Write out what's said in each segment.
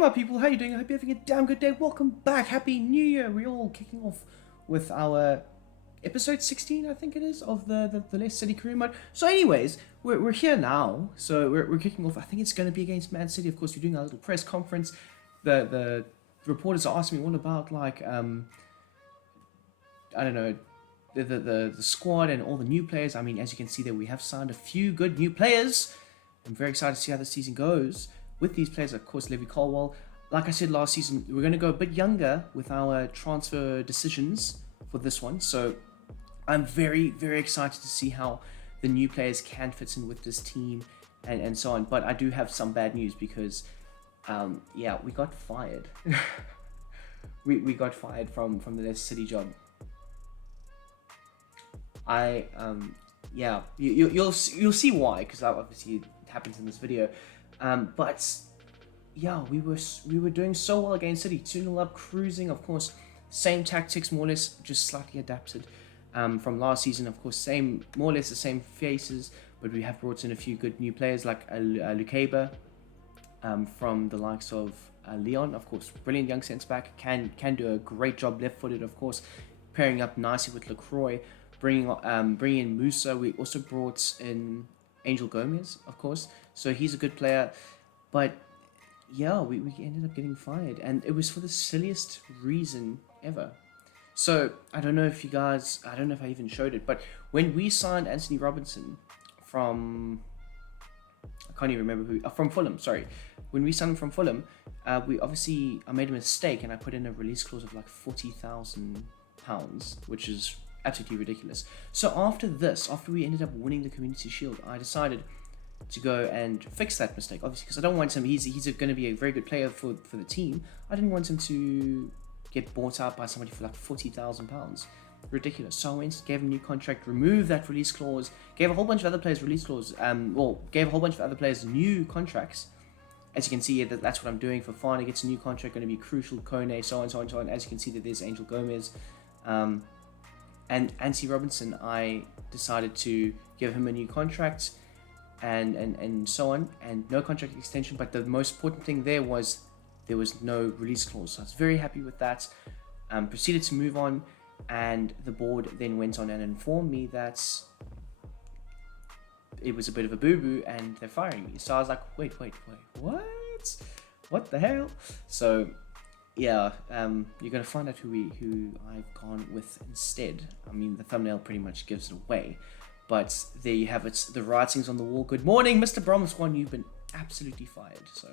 my people, how you doing? I hope you're having a damn good day. Welcome back. Happy New Year. We're all kicking off with our episode 16, I think it is, of the Leicester City Career Mode. So anyways, we're here now. So we're kicking off. I think it's going to be against Man City. Of course, we're doing our little press conference. The reporters are asking me all about, like, I don't know, the squad and all the new players. I mean, as you can see there, we have signed a few good new players. I'm very excited to see how the season goes with these players. Of course, Levy Colwell. Like I said last season, we're going to go a bit younger with our transfer decisions for this one. So I'm very, very excited to see how the new players can fit in with this team and so on. But I do have some bad news because, yeah, we got fired. we got fired from the Leicester City job. Yeah, you'll see why, because obviously it happens in this video. But yeah, we were doing so well against City, 2-0 up, cruising. Of course, same tactics, more or less, just slightly adapted from last season. Of course, more or less the same faces, but we have brought in a few good new players like Lukeba from the likes of Leon. Of course, brilliant young centre back, can do a great job left-footed. Of course, pairing up nicely with Lacroix. Bringing in Musa. We also brought in Angel Gomez, of course, so he's a good player. But yeah, we ended up getting fired, and it was for the silliest reason ever. So I don't know if I even showed it, but when we signed Anthony Robinson from, I can't even remember who, from Fulham, sorry. When we signed him from Fulham, I made a mistake and I put in a release clause of like £40,000, which is absolutely ridiculous. So after we ended up winning the Community Shield, I decided to go and fix that mistake, obviously, because I don't want him, he's going to be a very good player for the team. I didn't want him to get bought out by somebody for like £40,000. Ridiculous. So I went, gave him a new contract, removed that release clause, gave a whole bunch of other players release clause, gave a whole bunch of other players new contracts. As you can see, that's what I'm doing. For Fana gets a new contract, going to be crucial, Kone, so on, so on, so on. As you can see, that there's Angel Gomez. And Anthony Robinson, I decided to give him a new contract and so on, and no contract extension. But the most important thing there was no release clause. So I was very happy with that. Proceeded to move on, and the board then went on and informed me that it was a bit of a boo-boo and they're firing me. So I was like, wait, what the hell? So yeah, you're gonna find out who I've gone with instead. I mean, the thumbnail pretty much gives it away, but there you have it. The writings on the wall. Good morning, Mr. Bromswan. You've been absolutely fired. So,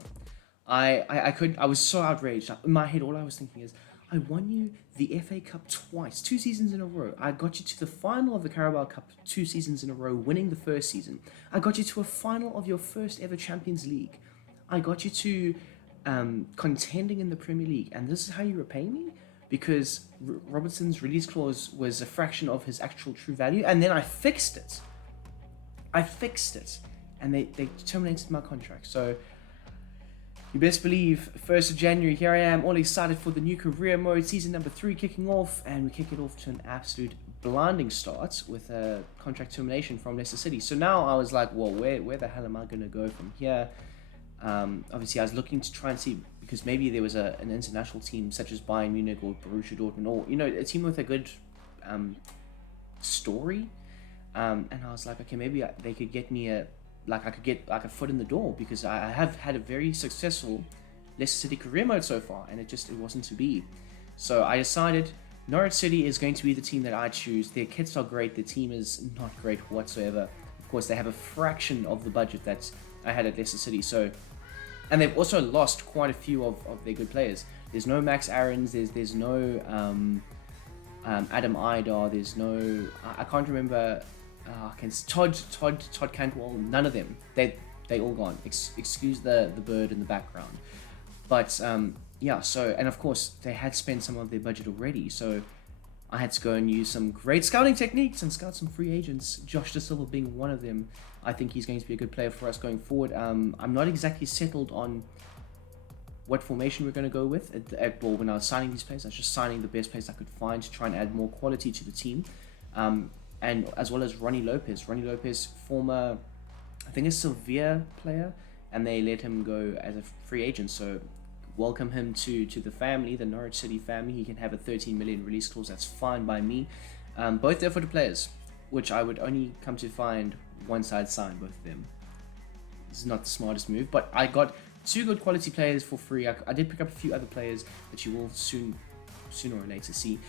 I was so outraged. In my head, all I was thinking is, I won you the FA Cup twice, 2 seasons in a row. I got you to the final of the Carabao Cup 2 seasons in a row, winning the first season. I got you to a final of your first ever Champions League. I got you to contending in the Premier League, and this is how you repay me? Because Robertson's release clause was a fraction of his actual true value, and then I fixed it, and they terminated my contract. So you best believe 1st of January, here I am, all excited for the new career mode, season number 3 kicking off, and we kick it off to an absolute blinding start with a contract termination from Leicester City. So now I was like, well, where the hell am I going to go from here? Obviously, I was looking to try and see, because maybe there was an international team such as Bayern Munich or Borussia Dortmund, or a team with a good story. And I was like, okay, maybe they could get me I could get like a foot in the door, because I have had a very successful Leicester City career mode so far, and it wasn't to be. So I decided Norwich City is going to be the team that I choose. Their kits are great. The team is not great whatsoever. Of course, they have a fraction of the budget that I had at Leicester City. So, and they've also lost quite a few of their good players. There's no Max Aarons. There's no Adam Idar. There's no, I can't remember. Todd Cantwell. None of them. They all gone. Excuse the bird in the background. But yeah. So, and of course they had spent some of their budget already. So I had to go and use some great scouting techniques and scout some free agents. Josh De Silva being one of them. I think he's going to be a good player for us going forward. I'm not exactly settled on what formation we're going to go with. When I was signing these players, I was just signing the best players I could find to try and add more quality to the team. And as well as Ronnie Lopez, former, I think a Sevilla player, and they let him go as a free agent. So welcome him to the family, the Norwich City family. He can have a 13 million release clause. That's fine by me. Both there for the players, which I would only come to find once I'd signed both of them. This is not the smartest move, but I got 2 good quality players for free. I did pick up a few other players that you will sooner or later see.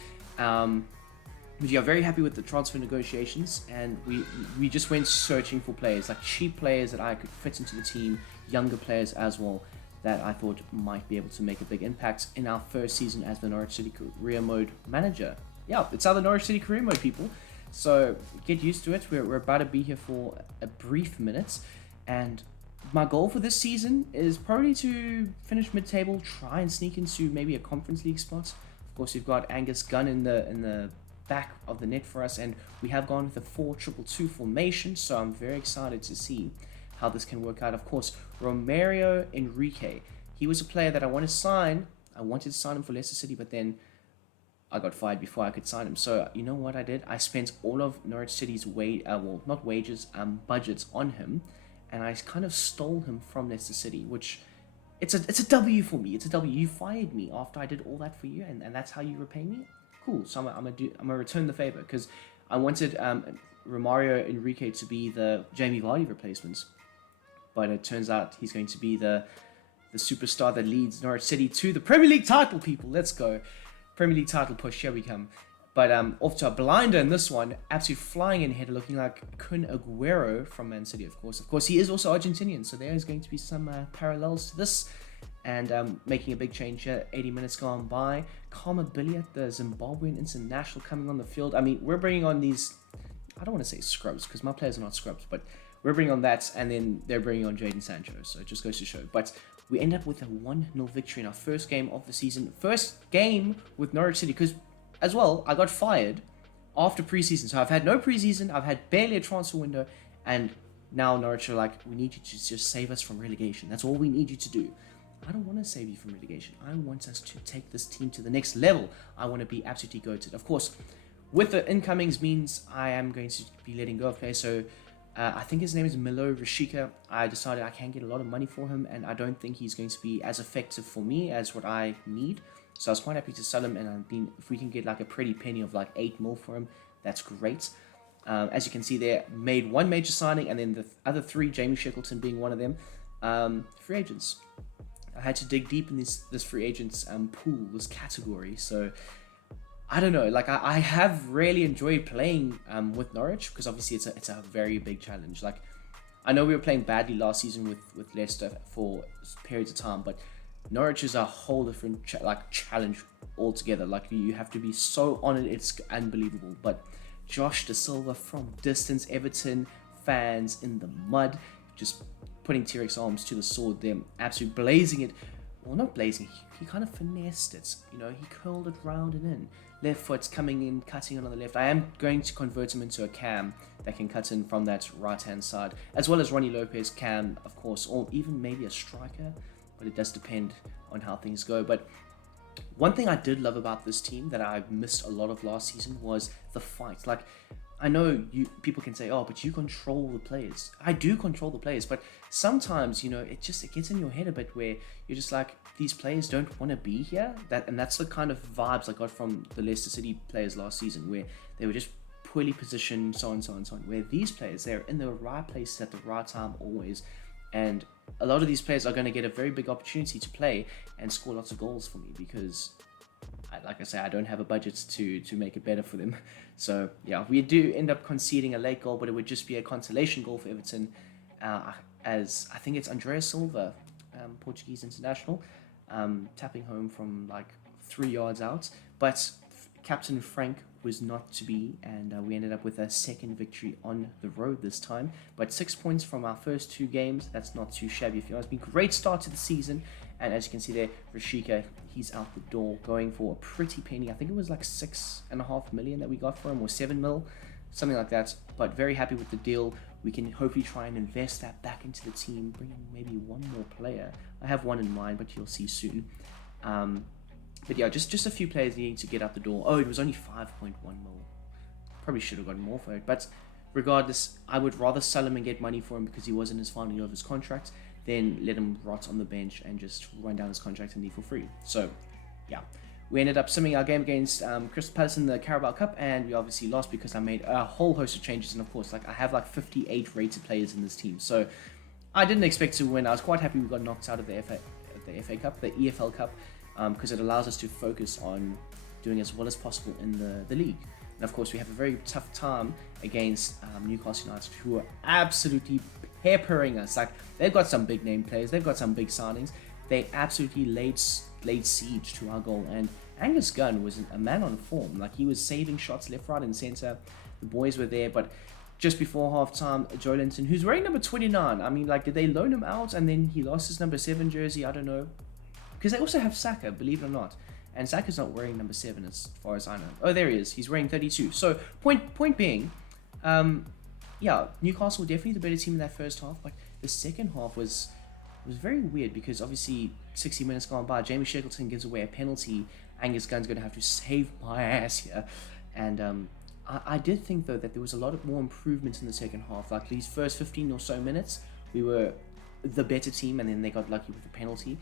We are very happy with the transfer negotiations, and we just went searching for players, like cheap players that I could fit into the team, younger players as well, that I thought might be able to make a big impact in our first season as the Norwich City Career Mode manager. Yeah, it's our Norwich City Career Mode, people. So get used to it. We're about to be here for a brief minute, and my goal for this season is probably to finish mid-table, try and sneak into maybe a Conference League spot. Of course, we've got Angus Gunn in the back of the net for us, and we have gone with a 4-2-2 formation, so I'm very excited to see how this can work out. Of course, Romario Enrique, he was a player that I wanted to sign him for Leicester City, but then I got fired before I could sign him. So you know what I did? I spent all of Norwich City's budgets on him, and I kind of stole him from Leicester City, which it's a W for me. It's a W. You fired me after I did all that for you, and that's how you repay me? Cool. So I'm gonna return the favor, because I wanted Romario Enrique to be the Jamie Vardy replacement, but it turns out he's going to be the superstar that leads Norwich City to the Premier League title. People, let's go. Premier League title push. Here we come. But off to a blinder in this one. Absolute flying in header, looking like Kun Aguero from Man City, of course. Of course, he is also Argentinian, so there is going to be some parallels to this. And making a big change here. 80 minutes gone by. Karma Billiat, the Zimbabwean international, coming on the field. I mean, we're bringing on these, I don't want to say scrubs, because my players are not scrubs, but we're bringing on that, and then they're bringing on Jadon Sancho, so it just goes to show. But we end up with a 1-0 victory in our first game of the season. First game with Norwich City, because as well, I got fired after preseason. So I've had no preseason, I've had barely a transfer window, and now Norwich are like, we need you to just save us from relegation. That's all we need you to do. I don't want to save you from relegation. I want us to take this team to the next level. I want to be absolutely goated. Of course, with the incomings means I am going to be letting go of players. So I think his name is Milo Rashika. I decided I can get a lot of money for him, and I don't think he's going to be as effective for me as what I need. So I was quite happy to sell him, and if we can get like a pretty penny of like 8 mil for him, that's great. As you can see there, made 1 major signing, and then the other 3, Jamie Shackleton being one of them, free agents. I had to dig deep in this free agents pool, this category. So I don't know, like I have really enjoyed playing with Norwich, because obviously it's a very big challenge. Like, I know we were playing badly last season with Leicester for periods of time, but Norwich is a whole different challenge altogether. Like, you have to be so on it, it's unbelievable. But Josh De Silva from distance, Everton fans in the mud, just putting T-Rex arms to the sword there, absolutely blazing it. Well, not blazing, he kind of finessed it. You know, he curled it round and in. Left foot's coming in, cutting it on the left. I am going to convert him into a cam that can cut in from that right-hand side, as well as Ronnie Lopez cam, of course, or even maybe a striker, but it does depend on how things go. But one thing I did love about this team that I missed a lot of last season was the fight. Like, I know people can say, oh, but you control the players. I do control the players, but sometimes, you know, it gets in your head a bit where you're just like, these players don't want to be here. And that's the kind of vibes I got from the Leicester City players last season, where they were just poorly positioned, so on, so on, so on. Where these players, they're in the right place at the right time always. And a lot of these players are going to get a very big opportunity to play and score lots of goals for me, because like I say, I don't have a budget to make it better for them. So yeah, we do end up conceding a late goal, but it would just be a consolation goal for Everton, as I think it's Andrea Silva, Portuguese international, tapping home from like 3 yards out. But Captain Frank was not to be, and we ended up with a second victory on the road this time. But 6 points from our first 2 games, that's not too shabby. If you know, it's been a great start to the season. And as you can see there, Rashika, he's out the door, going for a pretty penny. I think it was like 6.5 million that we got for him, or 7 mil, something like that. But very happy with the deal. We can hopefully try and invest that back into the team, bring in maybe 1 more player. I have one in mind, but you'll see soon. But yeah, just a few players needing to get out the door. Oh, it was only 5.1 mil. Probably should have gotten more for it. But regardless, I would rather sell him and get money for him, because he was in his final year of his contract, then let him rot on the bench and just run down his contract and leave for free. So, yeah. We ended up simming our game against Crystal Palace in the Carabao Cup, and we obviously lost because I made a whole host of changes. And of course, like I have like 58 rated players in this team, so I didn't expect to win. I was quite happy we got knocked out of the FA Cup, the EFL Cup, because it allows us to focus on doing as well as possible in the league. And of course, we have a very tough time against Newcastle United, who are absolutely peppering us. Like, they've got some big name players, they've got some big signings. They absolutely laid siege to our goal, and Angus Gunn was a man on form. Like, he was saving shots left, right, and center. The boys were there, but just before half-time, Joe Linton, who's wearing number 29, I mean, like, did they loan him out and then he lost his number 7 jersey? I don't know. Because they also have Saka, believe it or not. And Saka's not wearing number 7 as far as I know. Oh, there he is. He's wearing 32. So, point being, yeah, Newcastle were definitely the better team in that first half, but the second half was very weird because obviously 60 minutes gone by, Jamie Shackleton gives away a penalty. Angus Gunn's going to have to save my ass here. And I did think, though, that there was a lot of more improvements in the second half. Like, these first 15 or so minutes, we were the better team, and then they got lucky with the penalty.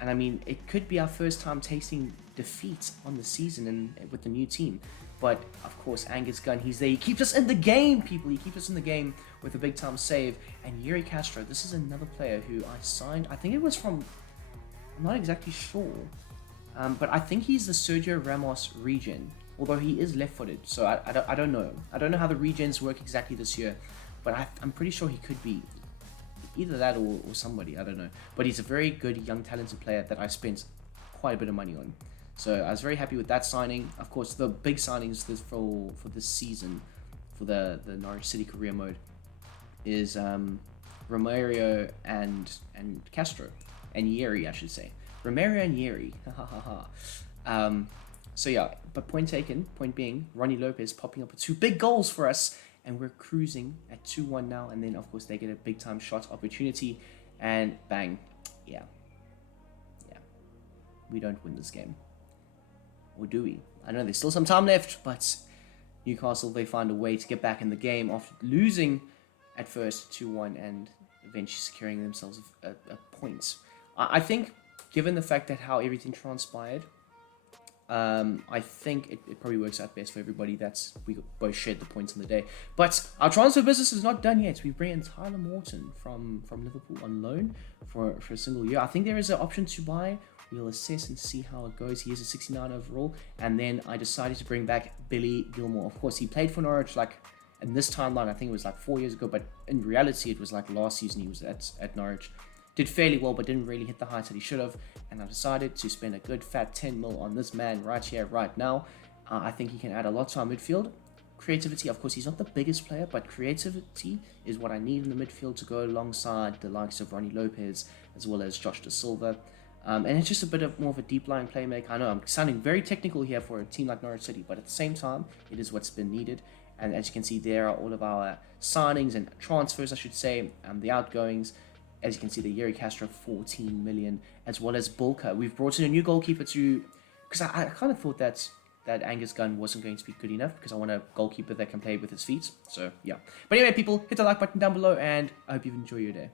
And I mean, it could be our first time tasting defeat on the season and with the new team. But of course, Angus Gunn, he's there. He keeps us in the game, people. He keeps us in the game with a big time save. And Yuri Castro, this is another player who I signed. I think it was from, I'm not exactly sure, but I think he's the Sergio Ramos regen. Although he is left-footed, so I don't know. I don't know how the regens work exactly this year, but I'm pretty sure he could be either that or somebody, I don't know. But he's a very good, young, talented player that I spent quite a bit of money on. So I was very happy with that signing. Of course, the big signings for this season, for the Norwich City Career Mode, is Romario and Castro. And Yeri, I should say. Romario and Yeri. So yeah, but point taken, point being, Ronnie Lopez popping up with 2 big goals for us, and we're cruising at 2-1 now, and then of course they get a big time shot opportunity, and bang, yeah, we don't win this game. Or do we? I know there's still some time left, but Newcastle, they find a way to get back in the game after losing at first 2-1 and eventually securing themselves a point. I think, given the fact that how everything transpired, I think it probably works out best for everybody that we both shared the points on the day. But our transfer business is not done yet. We bring in Tyler Morton from Liverpool on loan for a single year. I think there is an option to buy. We'll assess and see how it goes. He is a 69 overall. And then I decided to bring back Billy Gilmore. Of course, he played for Norwich like in this timeline. I think it was like 4 years ago. But in reality, it was like last season he was at Norwich. Did fairly well, but didn't really hit the heights that he should have. And I decided to spend a good fat 10 mil on this man right here, right now. I think he can add a lot to our midfield. Creativity, of course, he's not the biggest player, but creativity is what I need in the midfield to go alongside the likes of Ronnie Lopez, as well as Josh Da Silva. And it's just a bit of more of a deep-lying playmaker. I know I'm sounding very technical here for a team like Norwich City, but at the same time, it is what's been needed. And as you can see, there are all of our signings and transfers, I should say, the outgoings. As you can see, the Yuri Castro, 14 million, as well as Bulka. We've brought in a new goalkeeper to... Because I kind of thought that Angus Gunn wasn't going to be good enough, because I want a goalkeeper that can play with his feet. So, yeah. But anyway, people, hit the like button down below, and I hope you enjoy your day.